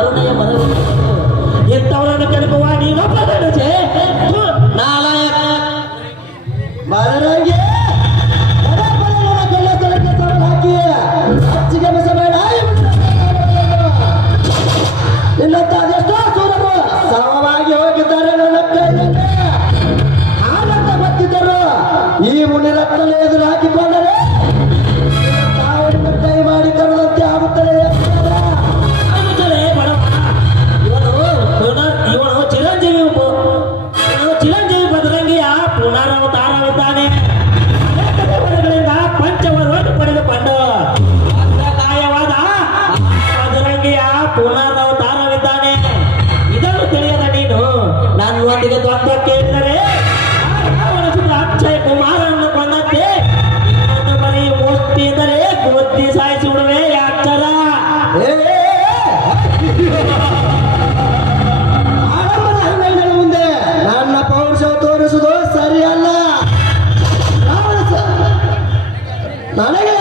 ಕರುಣೆಯ ಮನವಿ ಎಂತವರನ್ನು ಕೆಣಕುವ ನೀನೊಬ್ಬ ಗಂಡಸೆ ನಾಲಾಯಕ ಮರರಂಗೆ ಸ್ಥಳಕ್ಕೆ ಸವಾಲು ಹಾಕಿ ಅಚ್ಚಿಗೆ ಮಿಸಬೇಡ ಇನ್ನಂತ ಅದೆಷ್ಟೋ ಸೂರರು ಸಮವಾಗಿ ಹೋಗಿದ್ದಾರೆ ನನ್ನ ಕೈಯಲ್ಲಿ ಹಾಗಂತ ಗೊತ್ತಿದ್ದರು ಈ ಮುನಿರತ್ನ ಎದುರು ಹಾಕಿಕೊಂಡರೆ ಸಾವಿನ ಕೈ ಮಾಡಿ ಕರೆದಂತೆ ಆಗುತ್ತದೆ ಇವನು ಚಿರಂಜೀವಿ ಬದರಂಗಿಯ ಪುನರಾವತಾರವಿದ್ದಾನೆ ಪಂಚವರವನ್ನು ಪಡೆದುಕೊಂಡು ಕಾಯವಾದ ಬದರಂಗಿಯ ಪುನರಾವತಾರವಿದ್ದಾನೆ. ಇದನ್ನು ತಿಳಿಯದ ನೀನು ನನ್ನೊಂದಿಗೆ ದ್ವಂದ್ವ ಕೇಳಿದರೆ ಅಕ್ಷಯ್ ಕುಮಾರನ್ನು ಕೊಂದಂತೆ ಇನ್ನೊಂದು ಬರೀ ಮುಷ್ಟಿ ಎಂದರೆ ಬುದ್ಧಿ ಸಾಯಿಸಿ ಬಿಡುವೆ ಅಕ್ಷರ. ಮುಂದೆ ನನ್ನ ಪೌರುಷ ತೋರಿಸುವುದು ಸರಿಯಲ್ಲ. ನನಗೆ